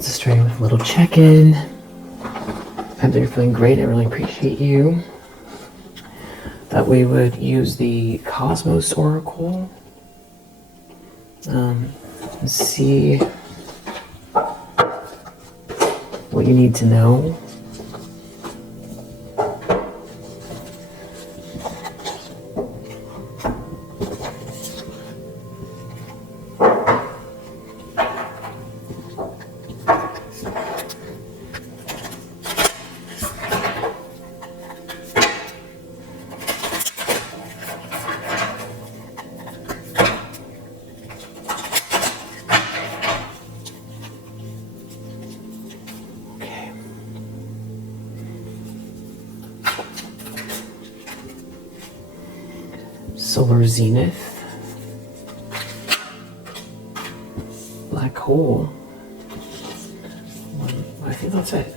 Let's just start with a little check-in. I'm you're feeling great. I really appreciate you. That we would use the Cosmos Oracle. And see what you need to know. Solar zenith, black hole. I think that's it.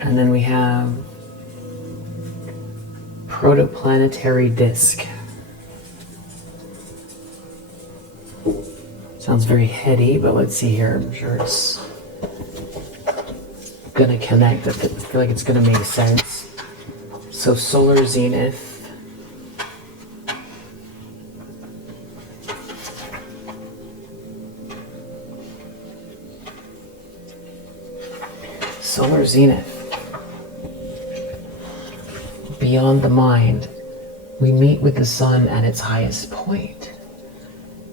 And then we have protoplanetary disk. Sounds very heady, but let's see here. I'm sure it's gonna connect. I feel like it's gonna make sense. So solar zenith. Solar zenith. Beyond the mind, we meet with the sun at its highest point.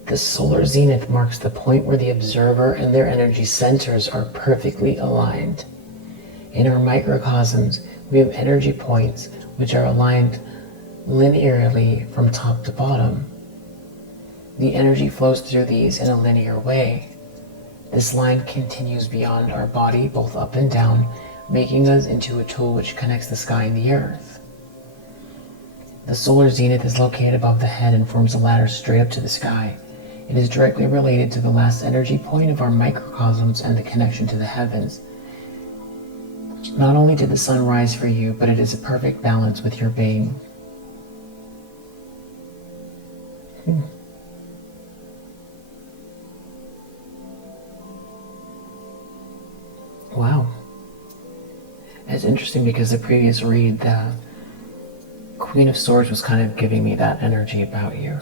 The solar zenith marks the point where the observer and their energy centers are perfectly aligned. In our microcosms, we have energy points which are aligned linearly from top to bottom. The energy flows through these in a linear way. This line continues beyond our body, both up and down, making us into a tool which connects the sky and the earth. The solar zenith is located above the head and forms a ladder straight up to the sky. It is directly related to the last energy point of our microcosms and the connection to the heavens. Not only did the sun rise for you, but it is a perfect balance with your being. Wow. It's interesting because the previous read, the Queen of Swords was kind of giving me that energy about you.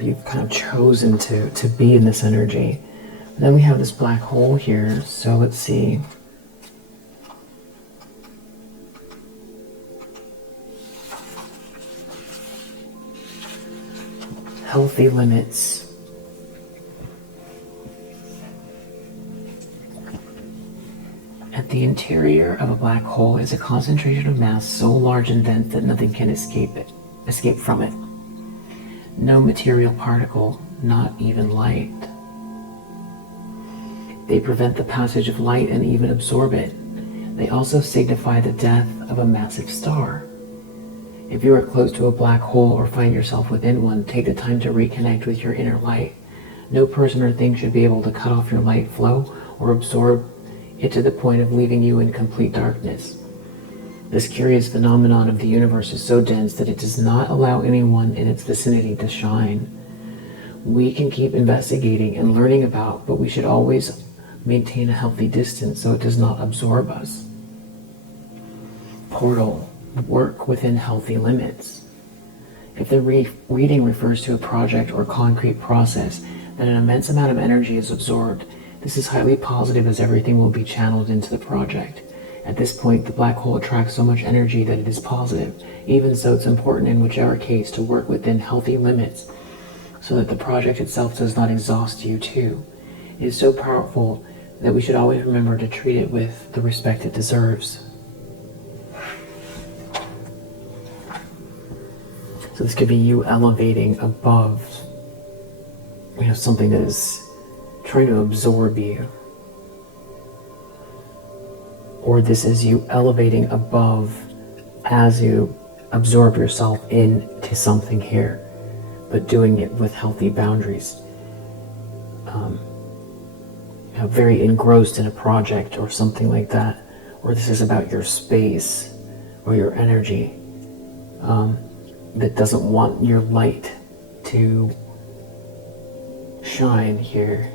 You've kind of chosen to be in this energy. And then we have this black hole here, so let's see. Healthy limits. At the interior of a black hole is a concentration of mass so large and dense that nothing can escape from it. No material particle, not even light. They prevent the passage of light and even absorb it. They also signify the death of a massive star. If you are close to a black hole or find yourself within one, take the time to reconnect with your inner light. No person or thing should be able to cut off your light flow or absorb it to the point of leaving you in complete darkness. This curious phenomenon of the universe is so dense that it does not allow anyone in its vicinity to shine. We can keep investigating and learning about, but we should always maintain a healthy distance so it does not absorb us. Portal. Work within healthy limits. If the reading refers to a project or concrete process, then an immense amount of energy is absorbed. This is highly positive as everything will be channeled into the project. At this point, the black hole attracts so much energy that it is positive. Even so, it's important in whichever case to work within healthy limits so that the project itself does not exhaust you too. It is so powerful that we should always remember to treat it with the respect it deserves. So this could be you elevating above, something that is trying to absorb you. Or this is you elevating above as you absorb yourself into something here, but doing it with healthy boundaries. Very engrossed in a project or something like that. Or this is about your space or your energy that doesn't want your light to shine here,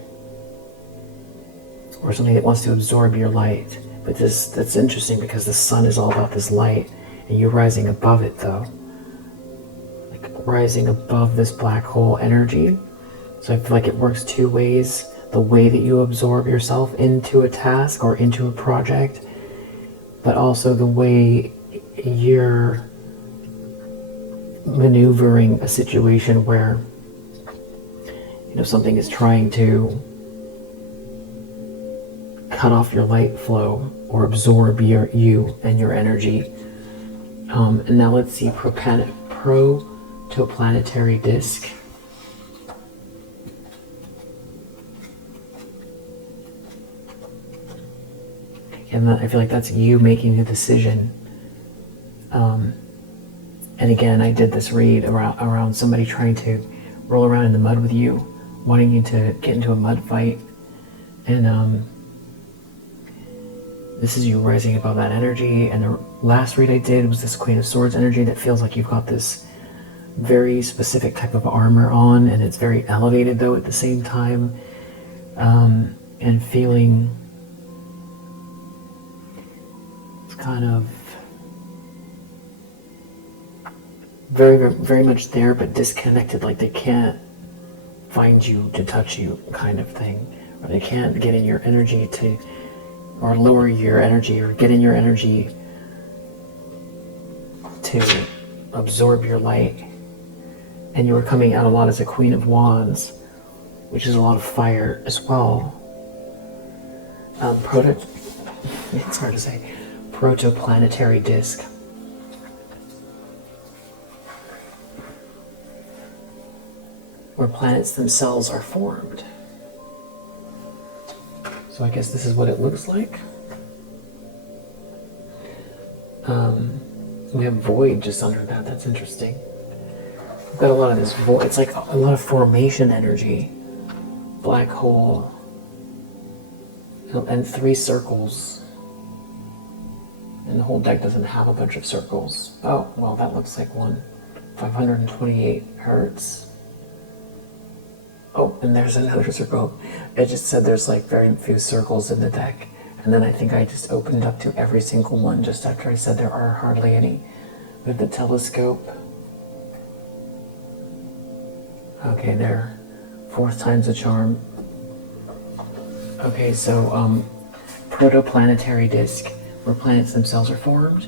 or something that wants to absorb your light. But that's interesting because the sun is all about this light, and you're rising above it though. Like rising above this black hole energy. So I feel like it works two ways. The way that you absorb yourself into a task or into a project, but also the way you're maneuvering a situation where, you know, something is trying to cut off your light flow or absorb you and your energy. And now let's see protoplanetary disk. And I feel like that's you making a decision. And again, I did this read around somebody trying to roll around in the mud with you, wanting you to get into a mud fight. And this is you rising above that energy. And the last read I did was this Queen of Swords energy that feels like you've got this very specific type of armor on, and it's very elevated though at the same time, and feeling it's kind of very, very, very much there but disconnected, like they can't find you to touch you kind of thing, or they can't get in your energy to, or lower your energy, or get in your energy to absorb your light. And you were coming out a lot as a Queen of Wands, which is a lot of fire as well. It's hard to say, protoplanetary disk. Where planets themselves are formed. So I guess this is what it looks like. We have void just under that. That's interesting. We've got a lot of this void. It's like a lot of formation energy. Black hole. And 3 circles. And the whole deck doesn't have a bunch of circles. Oh, well, that looks like one. 528 hertz. Oh, and there's another circle. It just said there's like very few circles in the deck. And then I think I just opened up to every single one just after I said there are hardly any. With the telescope. Okay, there. 4th time's a charm. Okay, so protoplanetary disk, where planets themselves are formed.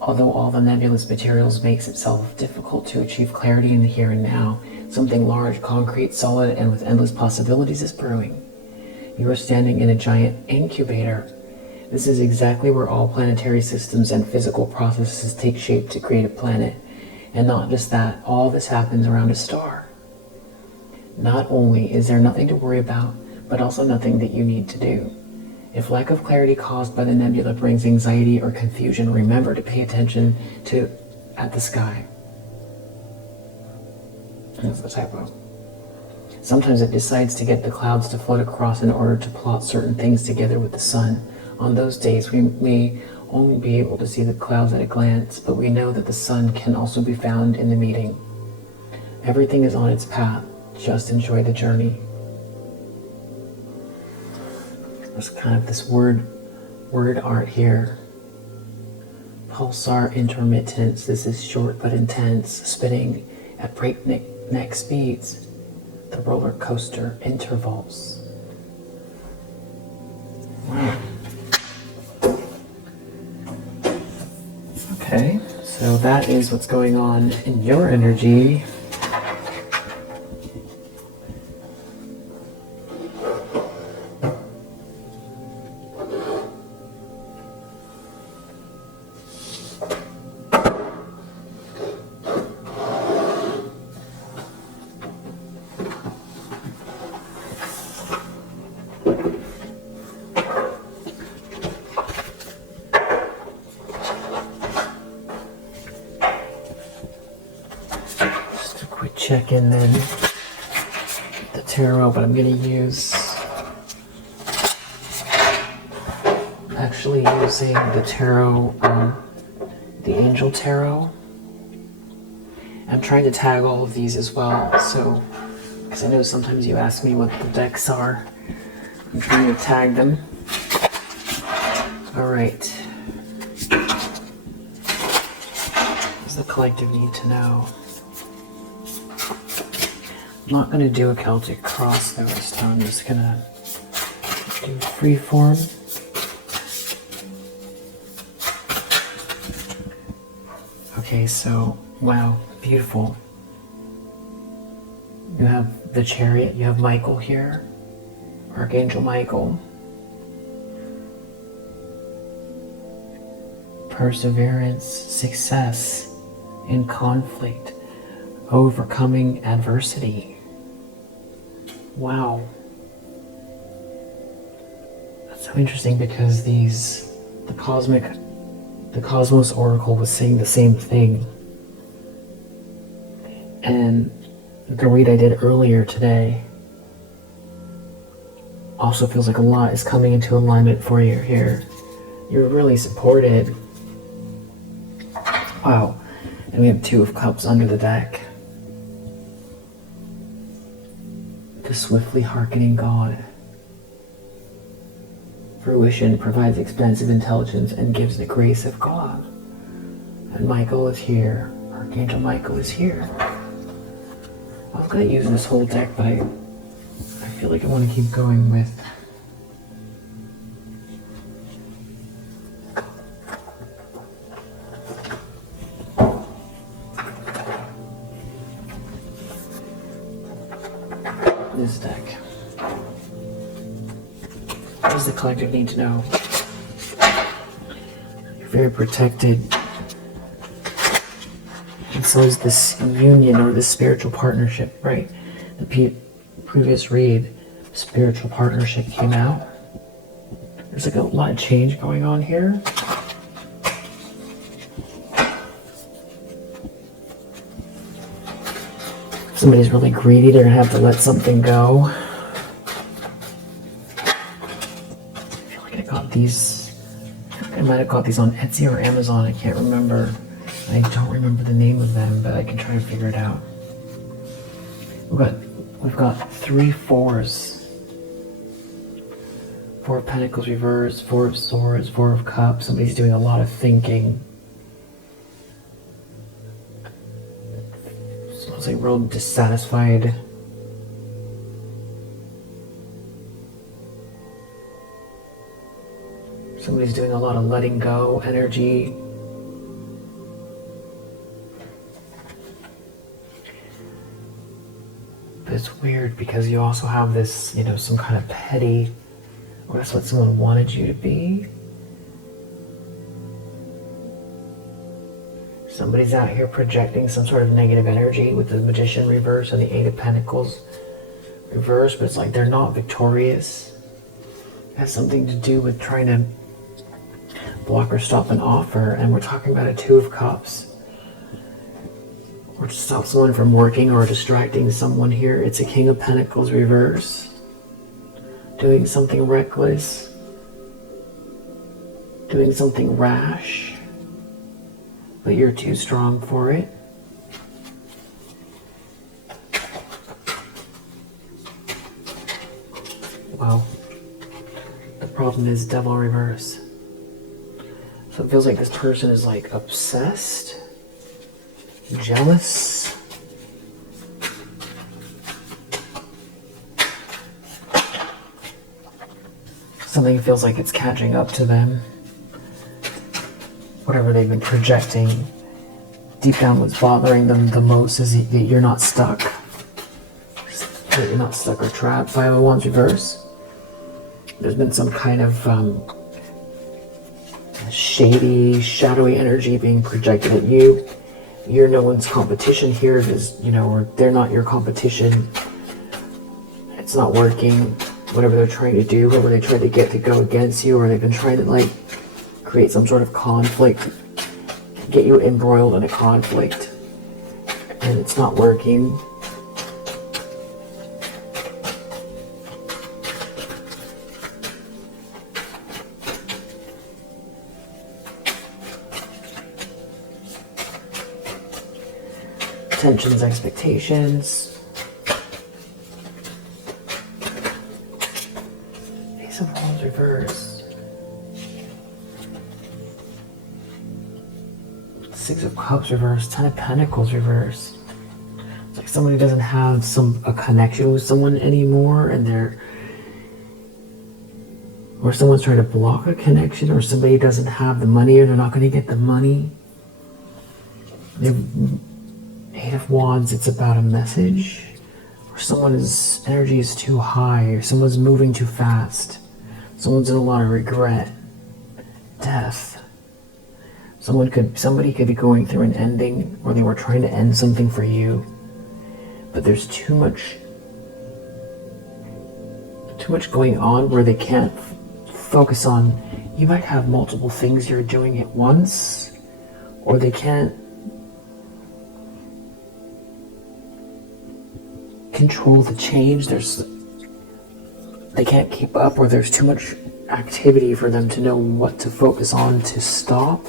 Although all the nebulous materials makes itself difficult to achieve clarity in the here and now, something large, concrete, solid, and with endless possibilities is brewing. You are standing in a giant incubator. This is exactly where all planetary systems and physical processes take shape to create a planet. And not just that, all this happens around a star. Not only is there nothing to worry about, but also nothing that you need to do. If lack of clarity caused by the nebula brings anxiety or confusion, remember to pay attention at the sky. That's the typo. Sometimes it decides to get the clouds to float across in order to plot certain things together with the sun. On those days, we may only be able to see the clouds at a glance, but we know that the sun can also be found in the meeting. Everything is on its path. Just enjoy the journey. There's kind of this word art here. Pulsar intermittence. This is short but intense, spinning at breakneck speeds. The roller coaster intervals. Wow. Okay, so that is what's going on in your energy. Check in then the tarot, but I'm going to use actually using the tarot, the angel tarot, I'm trying to tag all of these as well, so, because I know sometimes you ask me what the decks are. I'm trying to tag them. Alright. What does the collective need to know? I'm not going to do a Celtic cross though this time. I'm just going to do freeform. Okay, so, wow, beautiful. You have the Chariot, you have Michael here, Archangel Michael. Perseverance, success in conflict, overcoming adversity. Wow. That's so interesting because the Cosmos Oracle was saying the same thing. And the read I did earlier today also feels like a lot is coming into alignment for you here. You're really supported. Wow. And we have 2 of Cups under the deck. The swiftly hearkening God. Fruition provides expansive intelligence and gives the grace of God. And Michael is here. Archangel Michael is here. I was going to use this whole deck, but I feel like I want to keep going with this deck. What does the collective need to know? You're very protected. And so is this union or this spiritual partnership, right? The previous read, spiritual partnership came out. There's like a lot of change going on here. Somebody's really greedy, they're gonna have to let something go. I feel like I got these, I might have got these on Etsy or Amazon, I can't remember. I don't remember the name of them, but I can try to figure it out. We've got 3 4s. 4 of Pentacles reversed, 4 of Swords, 4 of Cups. Somebody's doing a lot of thinking. Someone's like real dissatisfied. Somebody's doing a lot of letting go energy. But it's weird because you also have this, you know, some kind of petty, or that's what someone wanted you to be. Somebody's out here projecting some sort of negative energy with the Magician reverse and the 8 of Pentacles reverse, but it's like they're not victorious. It has something to do with trying to block or stop an offer, and we're talking about a 2 of Cups. Or to stop someone from working or distracting someone here. It's a King of Pentacles reverse. Doing something reckless. Doing something rash. But you're too strong for it. Wow. The problem is Devil reverse. So it feels like this person is like obsessed. Jealous. Something feels like it's catching up to them. Whatever they've been projecting. Deep down what's bothering them the most is that you're not stuck. That you're not stuck or trapped. 5 of Wands reverse. There's been some kind of shady, shadowy energy being projected at you. You're no one's competition here, because, you know, or they're not your competition. It's not working. Whatever they're trying to do, whoever they tried to get to go against you, or they've been trying to like create some sort of conflict, get you embroiled in a conflict, and it's not working. Tensions, expectations. Ace of Wands reverse. Six of Cups reverse. Ten of Pentacles reverse. It's like somebody doesn't have a connection with someone anymore, and or someone's trying to block a connection, or somebody doesn't have the money, or they're not going to get the money. Eight of Wands, it's about a message, or someone's energy is too high, or someone's moving too fast. Someone's in a lot of regret, death. Somebody could be going through an ending, or they were trying to end something for you, but there's too much going on where they can't focus on. You might have multiple things you're doing at once, or they can't control the change. They can't keep up, or there's too much activity for them to know what to focus on to stop.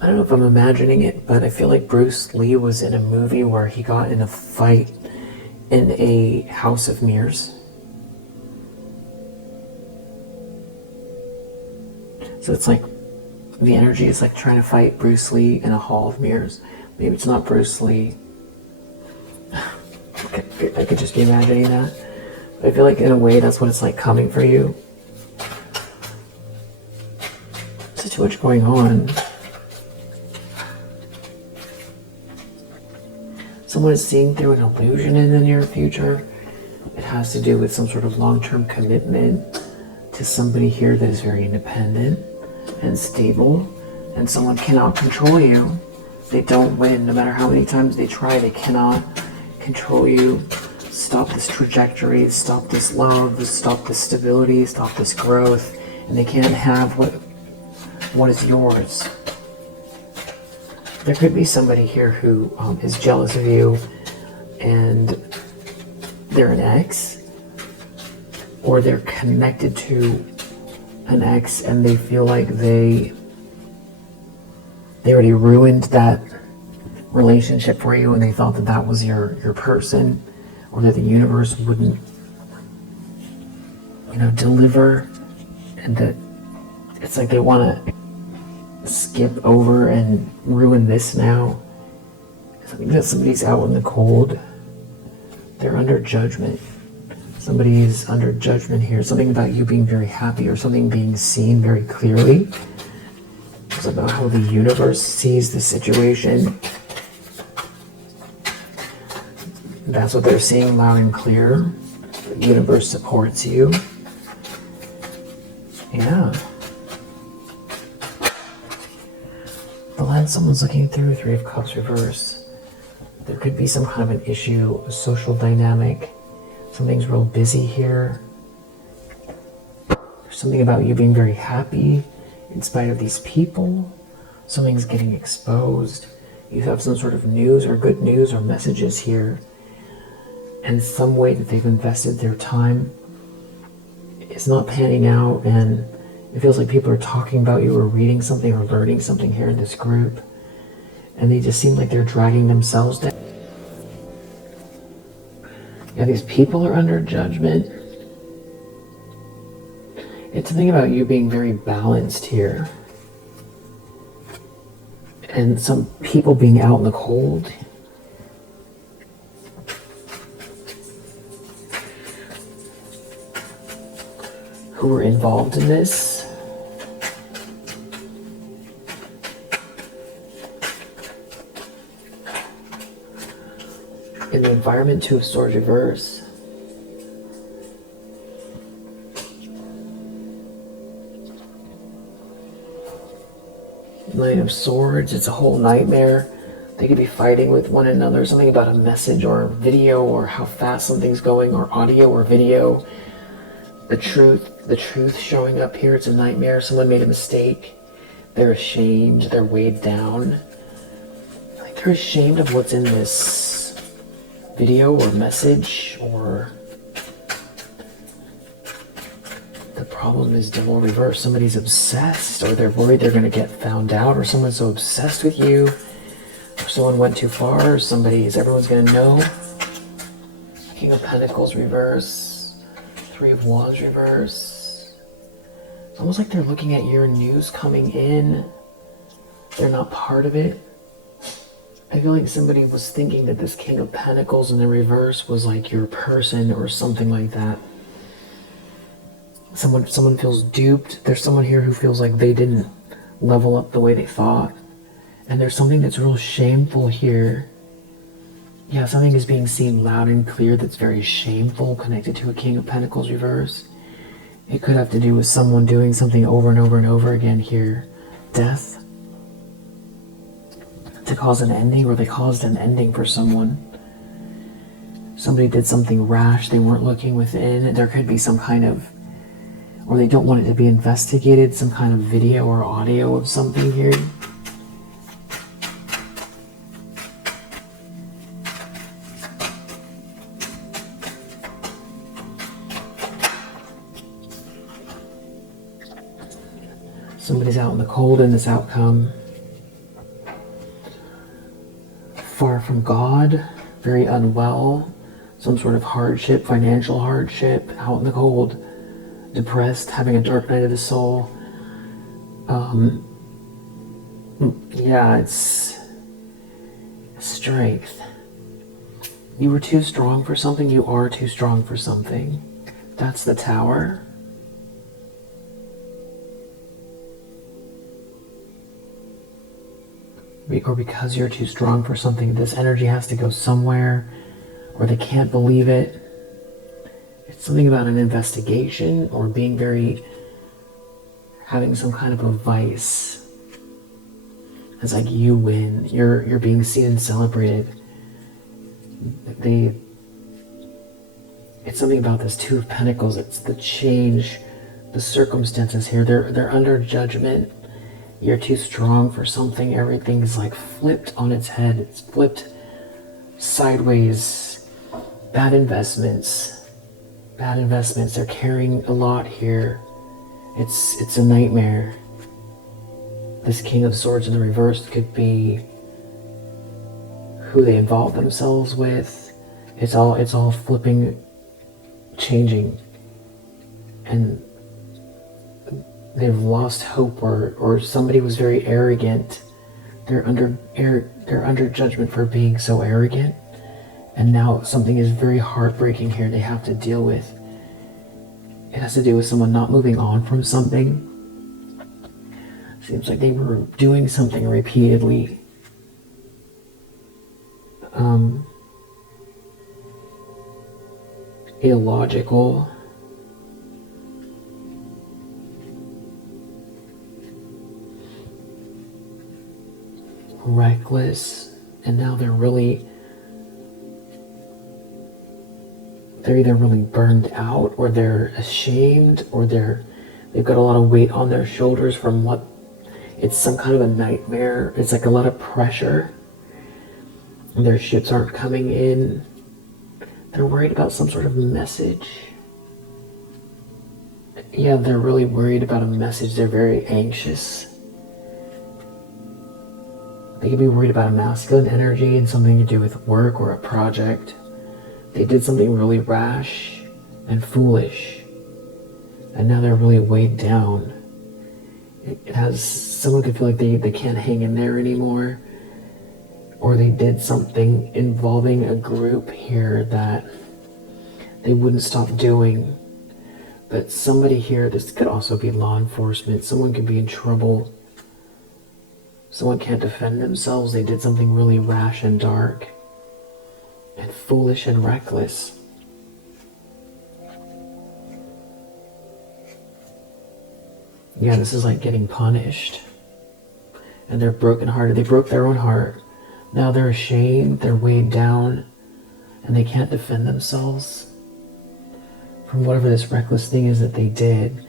I don't know if I'm imagining it, but I feel like Bruce Lee was in a movie where he got in a fight in a house of mirrors. So it's like the energy is like trying to fight Bruce Lee in a hall of mirrors. Maybe it's not Bruce Lee. Okay, I could just be imagining that. But I feel like in a way that's what it's like coming for you. There's too much going on. Someone is seeing through an illusion in the near future. It has to do with some sort of long-term commitment to somebody here that is very independent and stable, and someone cannot control you. They don't win. No matter how many times they try, they cannot control you. Stop this trajectory, stop this love, stop this stability, stop this growth, and they can't have what is yours. There could be somebody here who is jealous of you, and they're an ex, or they're connected to an ex and they feel like they already ruined that relationship for you, and they thought that was your person, or that the universe wouldn't deliver, and that it's like they want to skip over and ruin this now. I think that somebody's out in the cold. They're under judgment. Somebody is under judgment here. Something about you being very happy, or something being seen very clearly. It's about how the universe sees the situation. That's what they're seeing loud and clear. The universe supports you. Yeah. The lens someone's looking through, Three of Cups reverse. There could be some kind of an issue, a social dynamic. Something's real busy here. There's something about you being very happy in spite of these people. Something's getting exposed. You have some sort of news or good news or messages here. And some way that they've invested their time is not panning out, and it feels like people are talking about you or reading something or learning something here in this group, and they just seem like they're dragging themselves down. Yeah, these people are under judgment. It's something about you being very balanced here, and some people being out in the cold. Who were involved in this. In the environment, Two of Swords reverse. Knight of Swords, it's a whole nightmare. They could be fighting with one another, something about a message or video or how fast something's going, or audio or video. The truth showing up here, it's a nightmare. Someone made a mistake. They're ashamed, they're weighed down. Like they're ashamed of what's in this video or message, or the problem is Devil reverse. Somebody's obsessed, or they're worried they're going to get found out, or someone's so obsessed with you, or someone went too far, or everyone's going to know. King of Pentacles reverse. Three of Wands reverse. It's almost like they're looking at your news coming in. They're not part of it. I feel like somebody was thinking that this King of Pentacles in the reverse was like your person or something like that. Someone feels duped. There's someone here who feels like they didn't level up the way they thought. And there's something that's real shameful here. Yeah, something is being seen loud and clear that's very shameful connected to a King of Pentacles reverse. It could have to do with someone doing something over and over and over again here. Death. To cause an ending, or they caused an ending for someone. Somebody did something rash, they weren't looking within. There could be some kind of, or they don't want it to be investigated, some kind of video or audio of something here. Somebody's out in the cold in this outcome. Far from God, very unwell, some sort of hardship, financial hardship, out in the cold, depressed, having a dark night of the soul. Yeah, it's strength. You were too strong for something, you are too strong for something. That's the Tower. Or because you're too strong for something, this energy has to go somewhere, or they can't believe it. It's something about an investigation, or having some kind of a vice. It's like you win, you're being seen and celebrated. It's something about this Two of Pentacles, it's the change, the circumstances here, they're under judgment. You're too strong for something. Everything's like flipped on its head. It's flipped sideways. Bad investments. Bad investments. They're carrying a lot here. It's a nightmare. This King of Swords in the reverse could be who they involve themselves with. It's all flipping, changing, and they've lost hope, or somebody was very arrogant. They're under judgment for being so arrogant, and now something is very heartbreaking here they have to deal with. It has to do with someone not moving on from something. Seems like they were doing something repeatedly. Illogical. Reckless, and now they're either really burned out, or they're ashamed, or they've got a lot of weight on their shoulders from what, it's some kind of a nightmare. It's like a lot of pressure. Their ships aren't coming in. They're worried about some sort of message. Yeah, they're really worried about a message. They're very anxious. They could be worried about a masculine energy and something to do with work or a project. They did something really rash and foolish, and now they're really weighed down. Someone could feel like they can't hang in there anymore, or they did something involving a group here that they wouldn't stop doing. But somebody here, this could also be law enforcement, someone could be in trouble. Someone can't defend themselves. They did something really rash and dark and foolish and reckless. Yeah, this is like getting punished. And they're brokenhearted. They broke their own heart. Now they're ashamed, they're weighed down, and they can't defend themselves from whatever this reckless thing is that they did.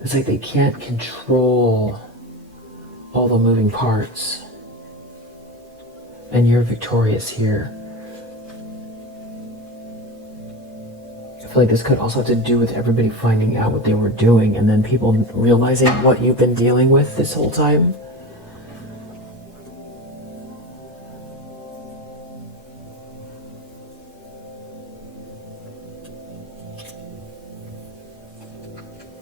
It's like they can't control all the moving parts. And you're victorious here. feel like this could also have to do with everybody finding out what they were doing and then people realizing what you've been dealing with this whole time.